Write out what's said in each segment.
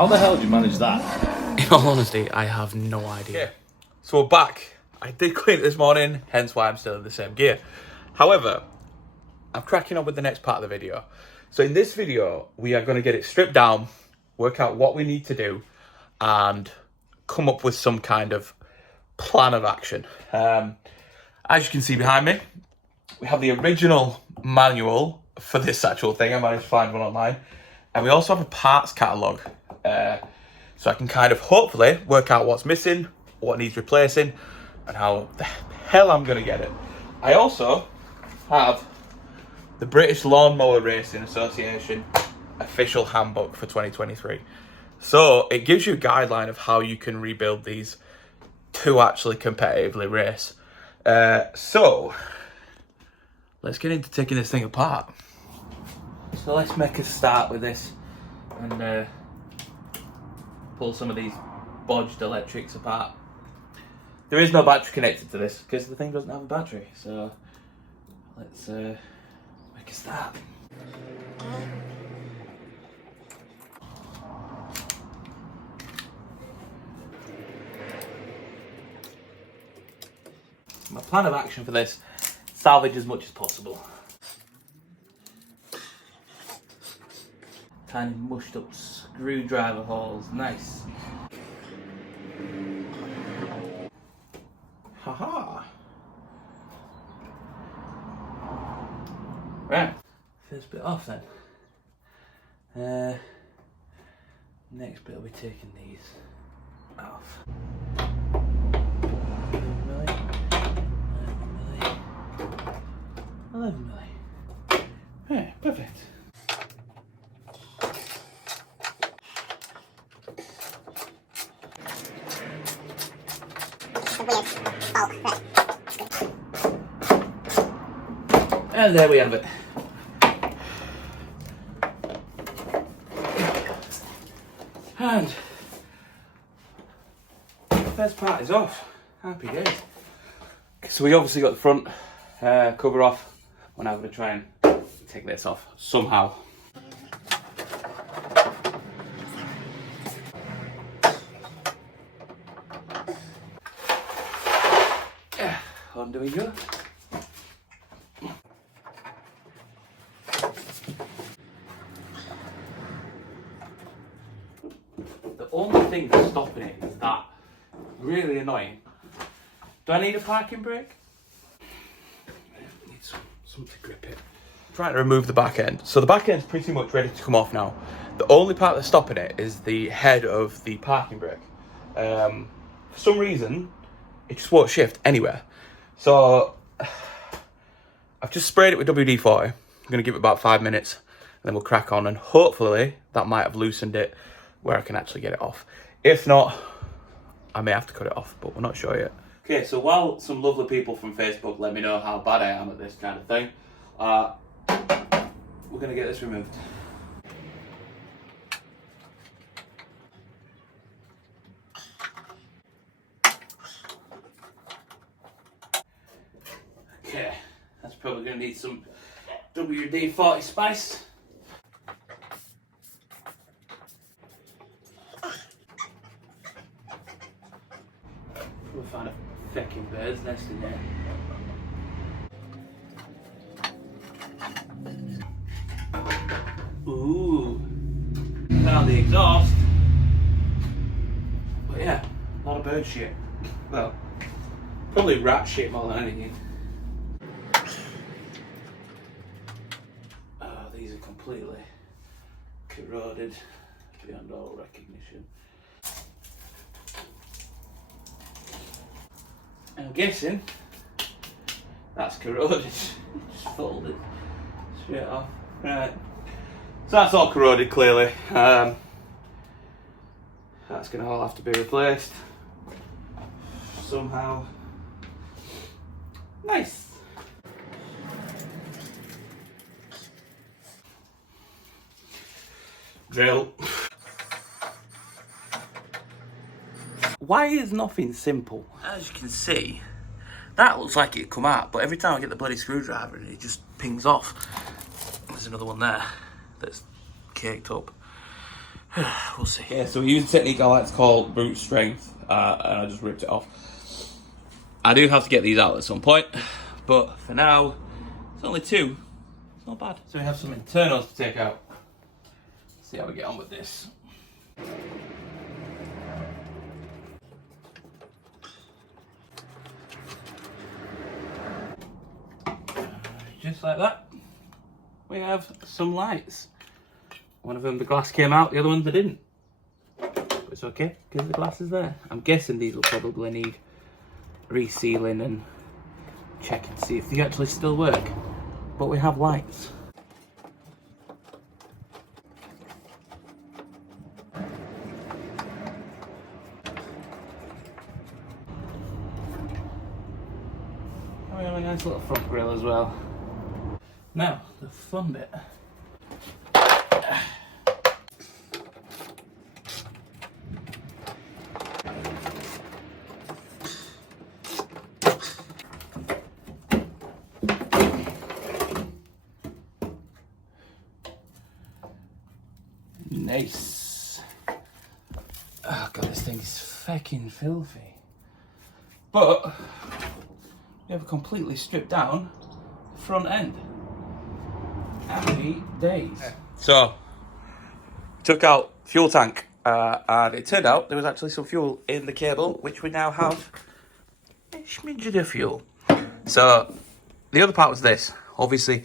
How the hell did you manage that? In all honesty, I have no idea. Okay, so we're back. I did clean it this morning, hence why I'm still in the same gear. However, I'm cracking on with the next part of the video. So in this video, we are going to get it stripped down, work out what we need to do, and come up with some kind of plan of action. As you can see behind me, we have the original manual for this actual thing. I managed to find one online. And we also have a parts catalogue. So I can kind of hopefully work out what's missing, what needs replacing, and how the hell I'm going to get it. I also have the British Lawnmower Racing Association official handbook for 2023. So it gives you a guideline of how you can rebuild these to actually competitively race. So let's get into taking this thing apart. So let's make a start with this and pull some of these bodged electrics apart. There is no battery connected to this because the thing doesn't have a battery. So let's make a start. My plan of action for this, salvage as much as possible. Tiny mushed up screwdriver holes, nice. Haha. Right, first bit off then. Next bit will be taking these off. 11 milli. Yeah, perfect. And there we have it. And the first part is off. Happy days. So we obviously got the front cover off. We're now going to try and take this off somehow. On we go. The only thing that's stopping it is that. Really annoying. Do I need a parking brake? Need something to grip it. I'm trying to remove the back end. So the back end's pretty much ready to come off now. The only part that's stopping it is the head of the parking brake. For some reason, it just won't shift anywhere. So I've just sprayed it with WD-40. I'm going to give it about 5 minutes and then we'll crack on, and hopefully that might have loosened it where I can actually get it off. If not, I may have to cut it off, but we're not sure yet. Okay, so while some lovely people from Facebook let me know how bad I am at this kind of thing, we're going to get this removed. Okay, that's probably going to need some WD-40 spice. We'll find a fucking bird's nest in there. Ooh, found the exhaust. But yeah, a lot of bird shit. Well, probably rat shit more than anything. Oh, these are completely corroded beyond all recognition. I'm guessing that's corroded. Just folded straight off. Right. So that's all corroded clearly. That's going to all have to be replaced somehow. Nice. Drill. Why is nothing simple? As you can see, that looks like it'd come out, but every time I get the bloody screwdriver in, it just pings off. There's another one there that's caked up. We'll see. Yeah, so we used a technique I like to call brute strength, and I just ripped it off. I do have to get these out at some point, but for now, it's only 2. It's not bad. So we have some internals to take out. See how we get on with this. Just like that, we have some lights. One of them, the glass came out, the other one, they didn't. But it's okay, because the glass is there. I'm guessing these will probably need resealing and checking to see if they actually still work. But we have lights. Oh, we have a nice little front grille as well. Now, the fun bit. Nice. Oh god, this thing's fucking filthy. But we have a completely stripped down front end. Happy days. So, took out fuel tank, and it turned out there was actually some fuel in the cable, which we now have a smidgen of fuel. So, the other part was this. Obviously,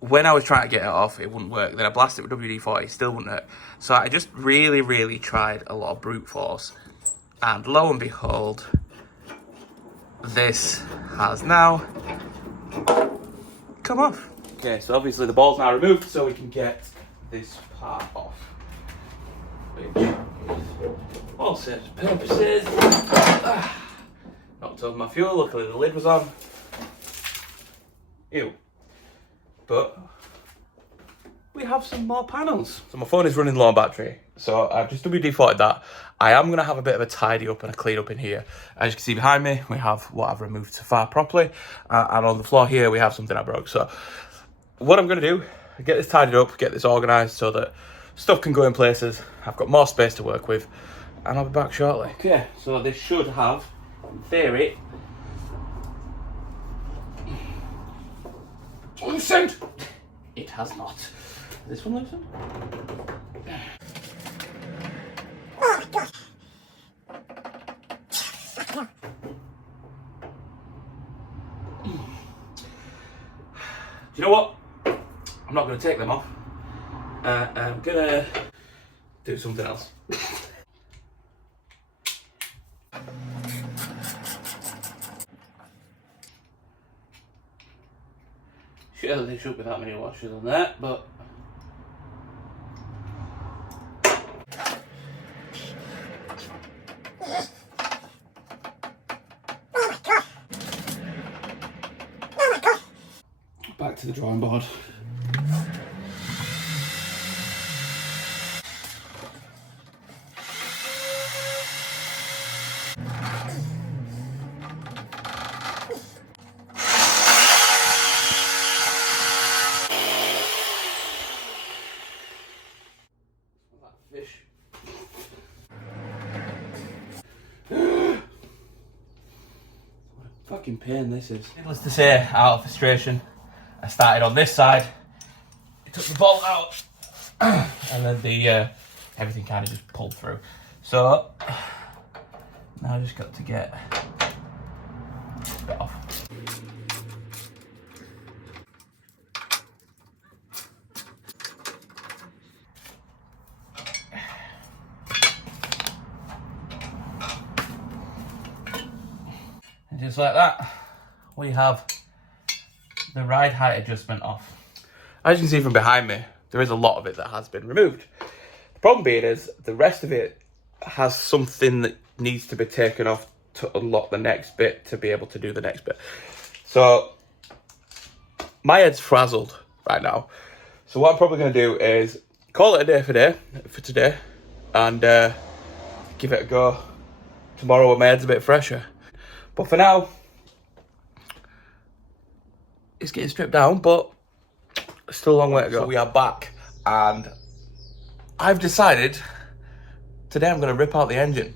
when I was trying to get it off, it wouldn't work. Then I blasted it with WD-40, it still wouldn't work. So I just really tried a lot of brute force. And lo and behold, this has now come off. Okay, so obviously the ball's now removed, so we can get this part off. Which, all intents and purposes, knocked over my fuel. Luckily the lid was on. Ew. But we have some more panels. So my phone is running low on battery, so I've just WD-40'd that. I am going to have a bit of a tidy up and a clean up in here. As you can see behind me, we have what I've removed to fire properly, and on the floor here we have something I broke. So what I'm going to do, get this tidied up, get this organised so that stuff can go in places. I've got more space to work with, and I'll be back shortly. Okay, so this should have, in theory, loosened. It has not. Is this one loosened? Oh my gosh. Do you know what? I'm not going to take them off. I'm going to do something else. Surely there shouldn't be that many washers on that, but back to the drawing board. Fish. What a fucking pain this is. Needless to say, out of frustration, I started on this side, it took the bolt out, and then the everything kind of just pulled through. So now I just got to get this bit off. And just like that, we have the ride height adjustment off. As you can see from behind me, there is a lot of it that has been removed. The problem being is the rest of it has something that needs to be taken off to unlock the next bit to be able to do the next bit. So my head's frazzled right now. So what I'm probably going to do is call it a day for today and give it a go tomorrow when my head's a bit fresher. But for now, it's getting stripped down, but still a long way to go. So we are back, and I've decided today I'm going to rip out the engine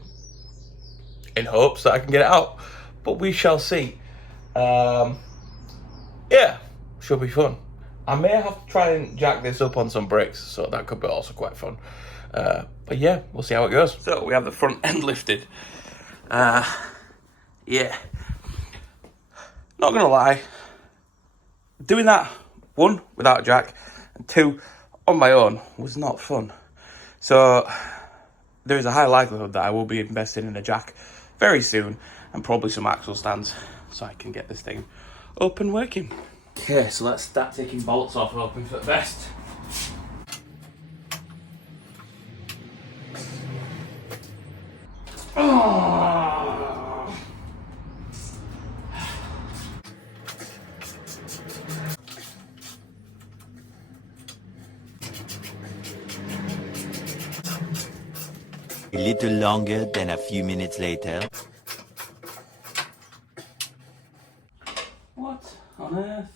in hopes that I can get it out. But we shall see. Yeah, should be fun. I may have to try and jack this up on some bricks, so that could be also quite fun. But yeah, we'll see how it goes. So we have the front end lifted. Yeah. Not gonna lie, doing that, one, without a jack, and two, on my own, was not fun. So there is a high likelihood that I will be investing in a jack very soon, and probably some axle stands, so I can get this thing up and working. Okay, so let's start taking bolts off, hoping for the best. Oh. A little longer than a few minutes later. What on earth?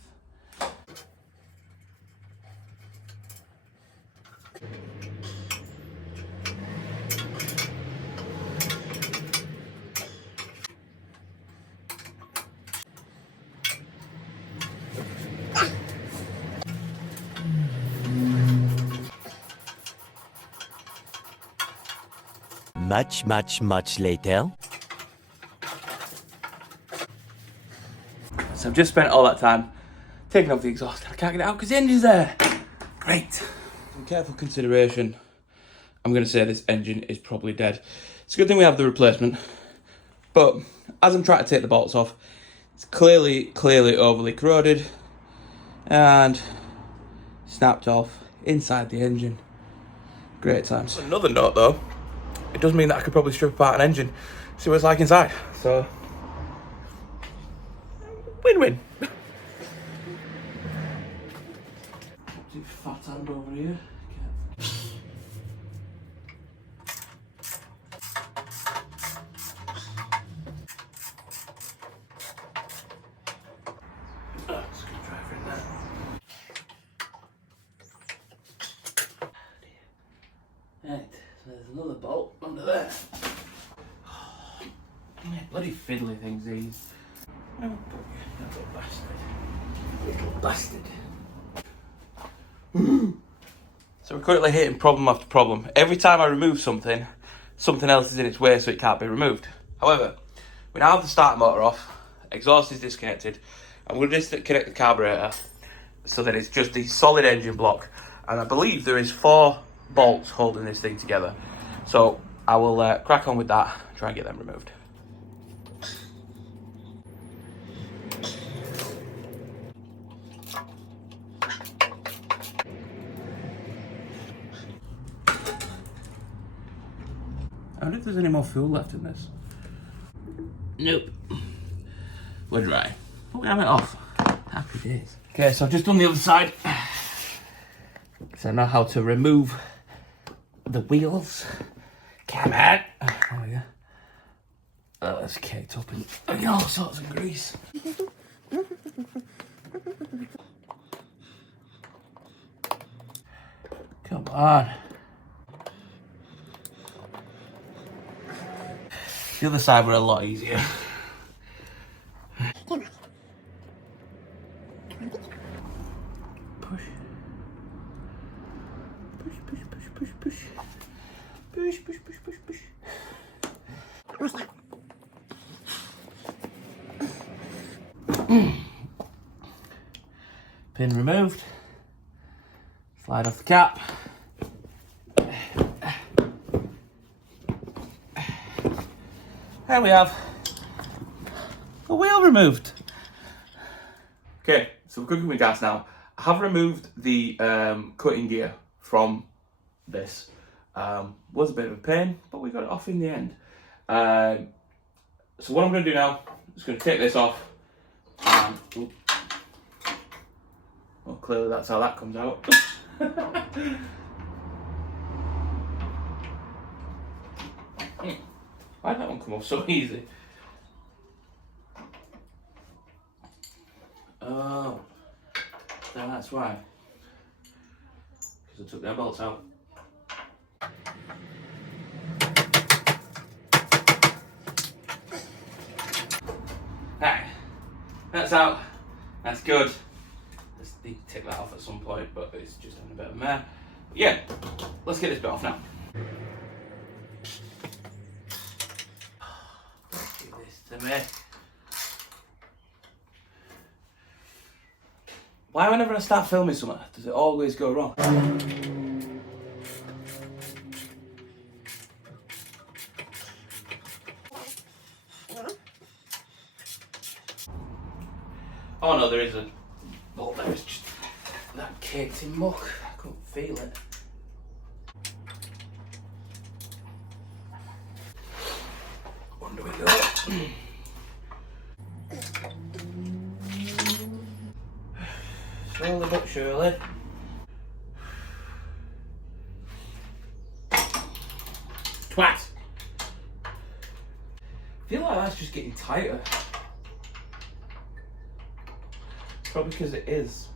Much later. So I've just spent all that time taking off the exhaust and I can't get it out because the engine's there. Great. Some careful consideration, I'm going to say this engine is probably dead. It's a good thing we have the replacement, but as I'm trying to take the bolts off, it's clearly overly corroded and snapped off inside the engine. Great times. Another note though, it does mean that I could probably strip apart an engine, see what it's like inside. So, win-win. Fat hand over here. Screwdriver in there. Right, so there's another bolt under there. Bloody fiddly things these. Oh, little bastard. Little bastard. So we're currently hitting problem after problem. Every time I remove something, something else is in its way so it can't be removed. However, we now have the starter motor off, exhaust is disconnected, I'm going to disconnect the carburetor so that it's just the solid engine block, and I believe there is 4 bolts holding this thing together. So I will crack on with that, try and get them removed. I wonder if there's any more fuel left in this. Nope. We're dry. But we have it off. Happy days. Okay, so I've just done the other side. So I know how to remove the wheels. Come on. There we go. Oh, that's caked up in all sorts of grease. Come on. The other side were a lot easier. Push. Push, push, push, push, push. Push, push, push, push, push. Pin removed. Slide off the cap. There we have the wheel removed. Okay, so we're cooking with gas now. I have removed the cutting gear from this. Was a bit of a pain, but we got it off in the end. So what I'm going to do now is going to take this off. And, well, clearly that's how that comes out. Why did that one come off so easy? Oh, that's why. Because I took their bolts out. That's out. That's good. Just need to take that off at some point, but it's just having a bit of a mare. Yeah, let's get this bit off now. Give this to me. Why whenever I start filming something, does it always go wrong? Oh no, there is a bolt there, it's just that caked in muck. I couldn't feel it. Under we go. Slowly but surely. Twat! I feel like that's just getting tighter. Probably because it is.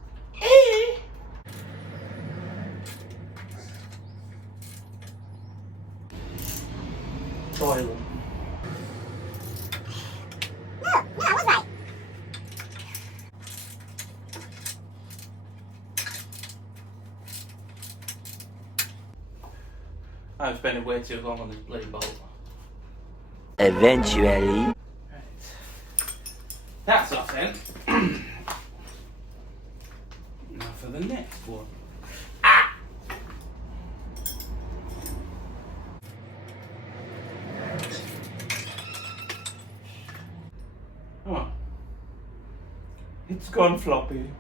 Toilet. I'm spending way too long on this bloody bolt. Eventually. Right. That's off then. Now for the next one. Ah! Come on. It's gone floppy.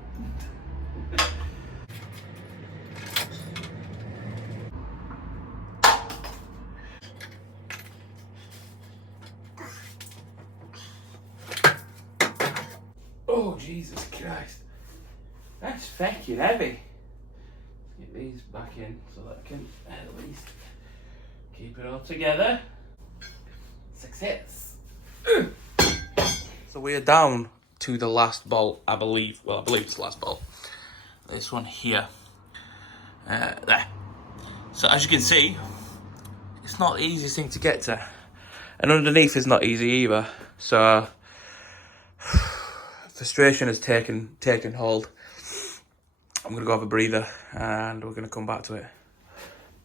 Oh, Jesus Christ. That's fucking heavy. Let's get these back in so that I can at least keep it all together. Success. So we are down to the last bolt, I believe. Well, I believe it's the last bolt. This one here. There. So as you can see, it's not the easiest thing to get to. And underneath is not easy either. So frustration has taken hold. I'm gonna go have a breather and we're gonna come back to it.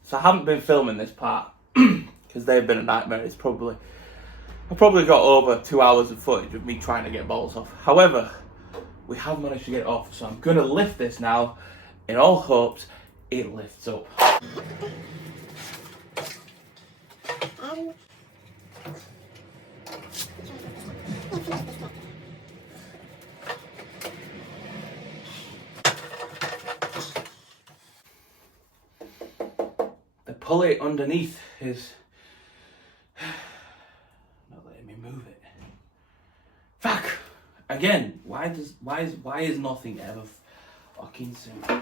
So I haven't been filming this part because they've been a nightmare. I've probably got over 2 hours of footage of me trying to get bolts off. However, we have managed to get it off, so I'm gonna lift this now in all hopes it lifts up. Pulley underneath is not letting me move it. Fuck! Again, why is nothing ever fucking simple?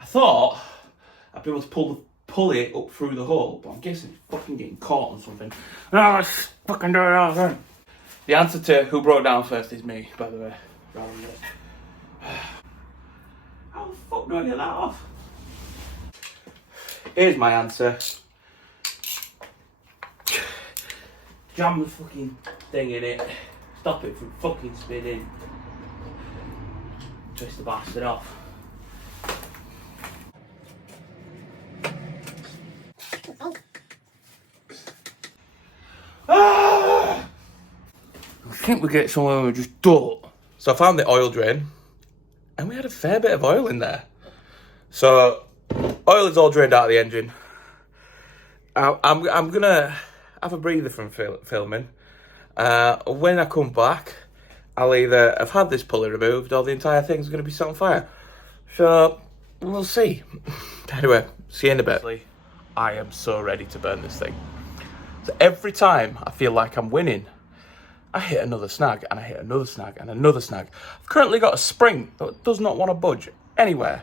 I thought I'd be able to pull the pulley up through the hole, but I'm guessing it's fucking getting caught on something. No, let's fucking do it all again. The answer to who broke down first is me, by the way. Rather than this. How the fuck do I get that off? Here's my answer. Jam the fucking thing in it. Stop it from fucking spinning. Twist the bastard off. Ah! I think we get somewhere we just don't. So I found the oil drain and we had a fair bit of oil in there. So oil is all drained out of the engine. I'm gonna have a breather from filming. When I come back, I'll either have had this pulley removed or the entire thing's gonna be set on fire. So we'll see. Anyway, see you in a bit. I am so ready to burn this thing. So every time I feel like I'm winning, I hit another snag and I hit another snag and another snag. I've currently got a spring that does not want to budge anywhere.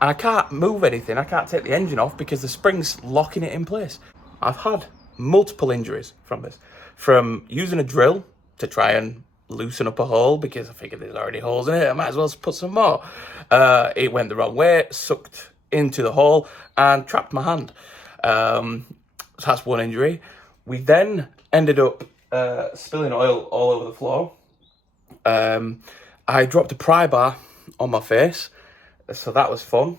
And I can't move anything, I can't take the engine off because the spring's locking it in place. I've had multiple injuries from this. From using a drill to try and loosen up a hole because I figured there's already holes in it, I might as well put some more. It went the wrong way, sucked into the hole and trapped my hand. So that's one injury. We then ended up spilling oil all over the floor. I dropped a pry bar on my face, so that was fun.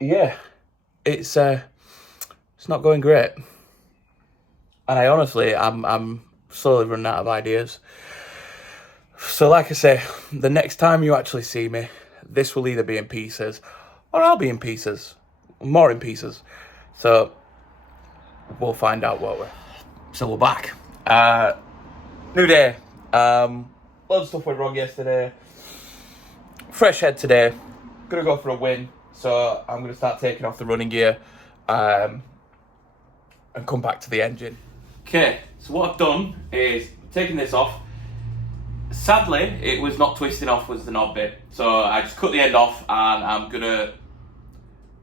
Yeah, it's not going great, and I honestly, I'm slowly running out of ideas. So like I say, the next time you actually see me, this will either be in pieces, or I'll be in pieces, more in pieces. So we'll find out what we're. So we're back. New day. Loads of stuff went wrong yesterday. Fresh head today. Gonna go for a win. So I'm gonna start taking off the running gear, and come back to the engine. Okay. So what I've done is taken this off. Sadly, it was not twisting off was the knob bit. So I just cut the end off, and I'm gonna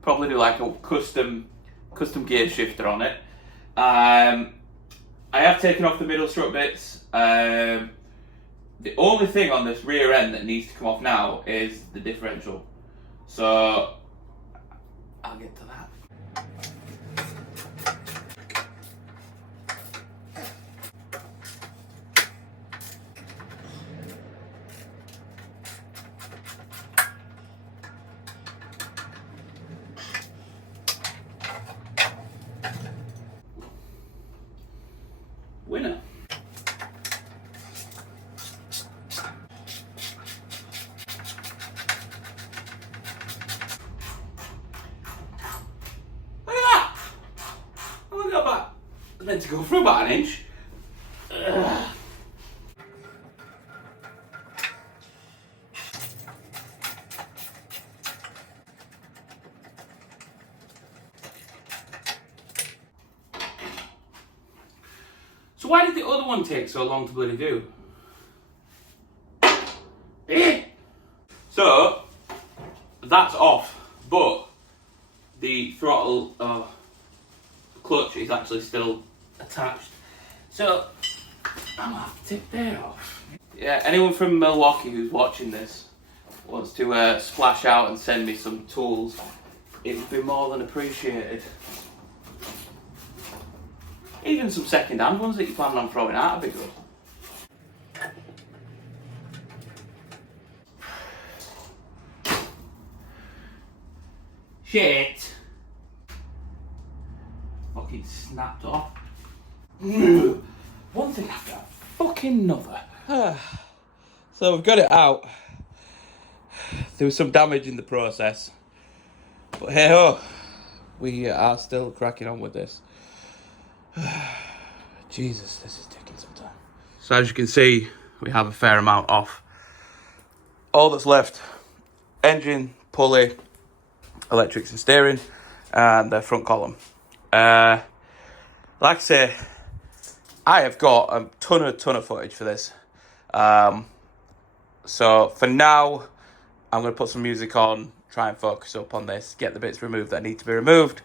probably do like a custom gear shifter on it. I have taken off the middle strut bits. The only thing on this rear end that needs to come off now is the differential. So I'll get to that. Winner. Look at that! Oh, look at that! It's meant to go through about an inch. Ugh. So why did the other one take so long to bloody do? So that's off, but the throttle clutch is actually still attached. So I'm gonna have to take that off. Yeah, anyone from Milwaukee who's watching this wants to splash out and send me some tools, it would be more than appreciated. Even some second-hand ones that you plan on throwing out would be good. Shit! Fucking snapped off. One thing after fucking another. So we've got it out. There was some damage in the process. But hey ho, we are still cracking on with this. Jesus, this is taking some time. So as you can see, we have a fair amount off. All that's left, engine, pulley, electrics and steering, and the front column. Like I say, I have got a ton of footage for this. So for now, I'm going to put some music on, try and focus up on this, get the bits removed that need to be removed,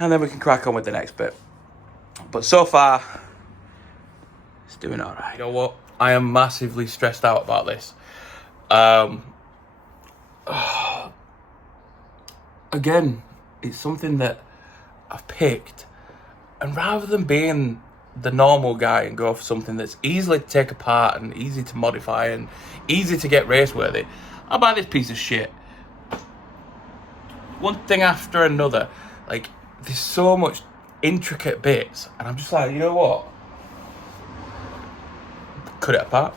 and then we can crack on with the next bit. But so far, it's doing all right. You know what? I am massively stressed out about this. Again, it's something that I've picked, and rather than being the normal guy and go for something that's easily to take apart and easy to modify and easy to get race worthy, I'll buy this piece of shit. One thing after another. Like, there's so much intricate bits, and I'm just like, you know what? Cut it apart.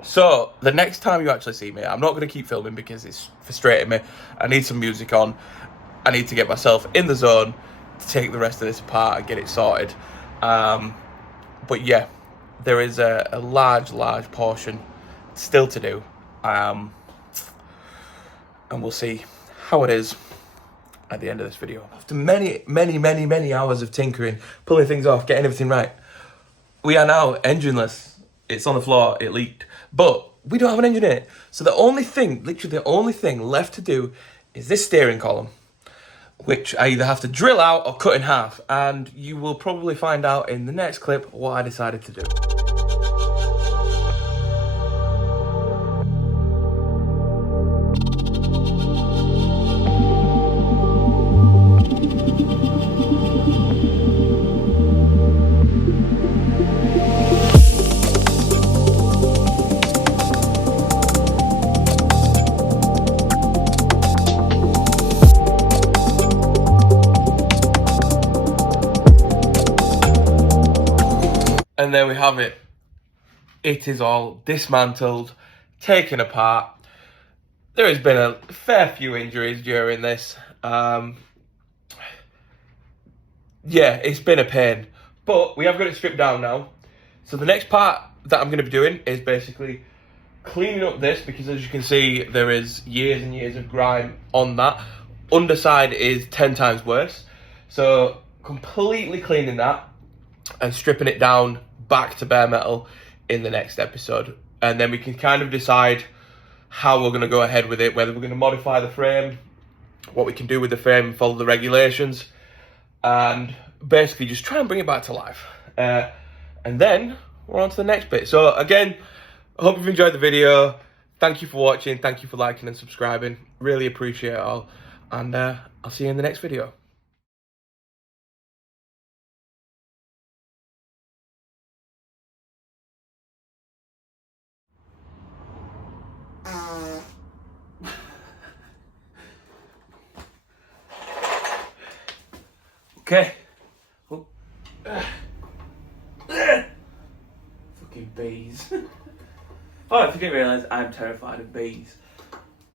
So the next time you actually see me, I'm not going to keep filming because it's frustrating me. I need some music on. I need to get myself in the zone to take the rest of this apart and get it sorted. But yeah, there is a large portion still to do. And we'll see how it is at the end of this video. After many hours of tinkering, pulling things off, getting everything right, we are now engineless. It's on the floor, it leaked, but we don't have an engine in it. So the only thing, literally the only thing left to do is this steering column, which I either have to drill out or cut in half. And you will probably find out in the next clip what I decided to do. And there we have it. It is all dismantled, taken apart. There has been a fair few injuries during this. Yeah, it's been a pain. But we have got it stripped down now. So the next part that I'm going to be doing is basically cleaning up this, because as you can see, there is years and years of grime on that. Underside is 10 times worse. So completely cleaning that and stripping it down back to bare metal in the next episode. And then we can kind of decide how we're going to go ahead with it, whether we're going to modify the frame, what we can do with the frame and follow the regulations, and basically just try and bring it back to life. And then we're on to the next bit. So again, I hope you've enjoyed the video. Thank you for watching. Thank you for liking and subscribing. Really appreciate it all. And I'll see you in the next video. Okay. Oh. Fucking bees. Oh, if you didn't realise, I'm terrified of bees.